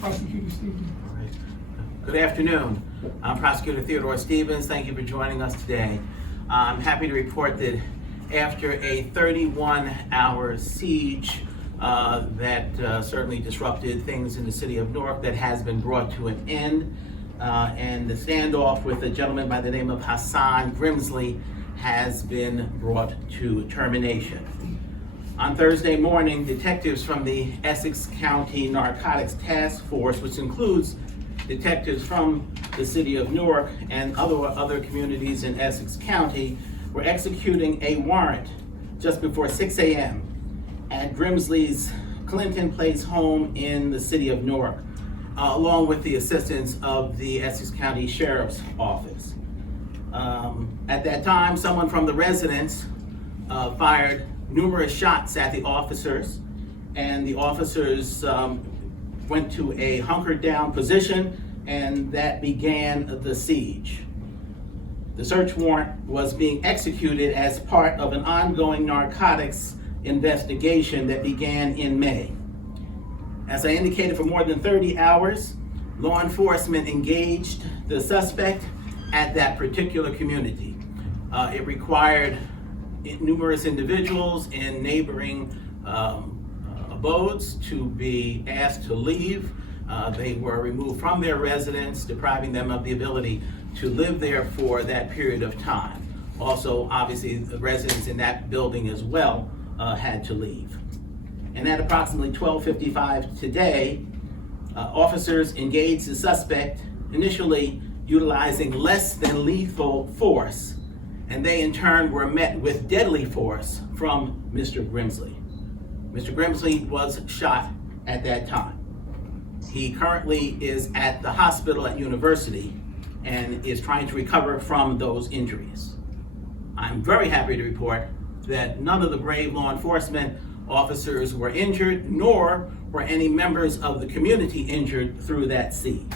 Prosecutor Stevens. All right. Good afternoon. I'm Prosecutor Theodore Stevens. Thank you for joining us today. I'm happy to report that after a 31-hour siege that certainly disrupted things in the city of Newark, that has been brought to an end, and the standoff with a gentleman by the name of Hassan Grimsley has been brought to termination. On Thursday morning, detectives from the Essex County Narcotics Task Force, which includes detectives from the city of Newark and other communities in Essex County, were executing a warrant just before 6 a.m. at Grimsley's Clinton Place home in the city of Newark, along with the assistance of the Essex County Sheriff's Office. At that time, someone from the residence fired numerous shots at the officers, and the officers went to a hunkered down position, and that began the siege. The search warrant was being executed as part of an ongoing narcotics investigation that began in May. As I indicated, for more than 30 hours, law enforcement engaged the suspect at that particular community. It required numerous individuals in neighboring abodes to be asked to leave. They were removed from their residence, depriving them of the ability to live there for that period of time. Also, obviously, the residents in that building as well had to leave. And at approximately 12:55 today, officers engaged the suspect, initially utilizing less than lethal force, and they in turn were met with deadly force from Mr. Grimsley. Mr. Grimsley was shot at that time. He currently is at the hospital at University and is trying to recover from those injuries. I'm very happy to report that none of the brave law enforcement officers were injured, nor were any members of the community injured through that siege.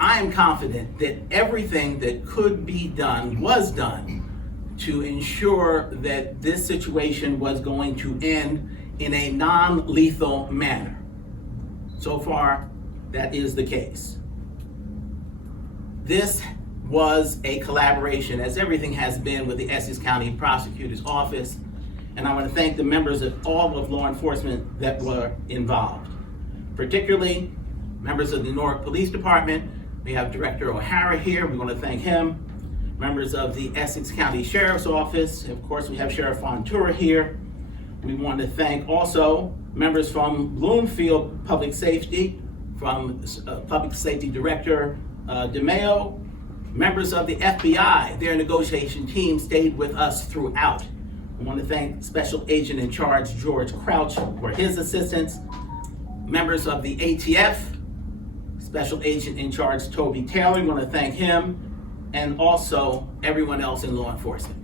I am confident that everything that could be done was done to ensure that this situation was going to end in a non-lethal manner. So far, that is the case. This was a collaboration, as everything has been, with the Essex County Prosecutor's Office, and I want to thank the members of all of law enforcement that were involved, particularly members of the Newark Police Department. We have Director O'Hara here, we want to thank him. Members of the Essex County Sheriff's Office, of course we have Sheriff Fontura here. We want to thank also members from Bloomfield Public Safety, from Public Safety Director DeMeo, members of the FBI. Their negotiation team stayed with us throughout. We want to thank Special Agent in Charge George Crouch for his assistance, members of the ATF, Special Agent in Charge Toby Taylor, we want to thank him, and also everyone else in law enforcement.